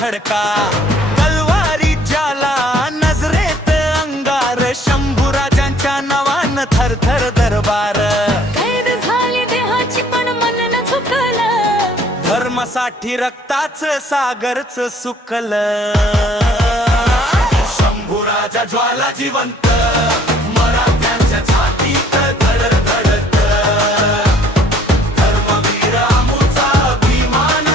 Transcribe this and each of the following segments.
धडका तलवारी ज्याला नजरेत अंगार शंभूराजांच्या नावानं थरथर दरबार कैद झाली देहाची पण मन न झुकलं धर्मासाठी रक्ताच सागरच सुकलं शंभूराजा ज्वाला जिवंत मराठ्यांच्या छातीत धडक धडक धर्मवीर आमूचा अभिमान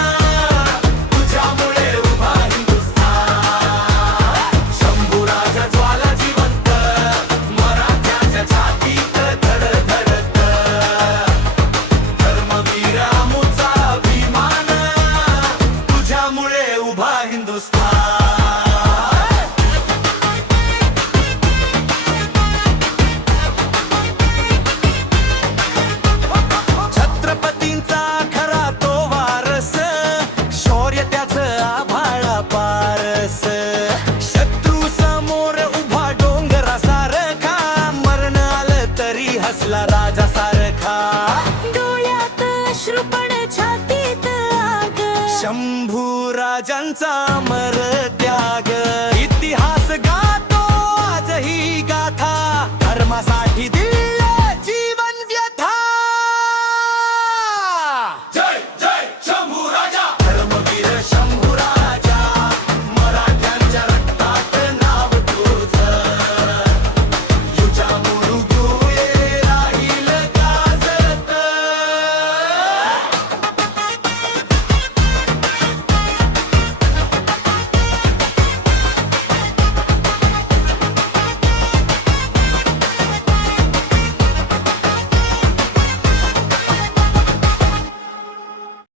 तुझ्यामुळे उभा हिंदुस्थान शंभूराजा ज्वाला जिवंत मराठ्यांच्या छातीत धडक धडक धर्मवीर आमूचा अभिमान तुझ्यामुळे उभा हिंदुस्थान छत्रपतींचा खरा तो वारस शौर्य त्याचं आभाळा पारस शत्रू समोर उभा डोंगरा सारखा मरण आलं तरी हसला राजा सारखा डोळ्यात अश्रू पण छातीत आग शंभू राजांचा अमर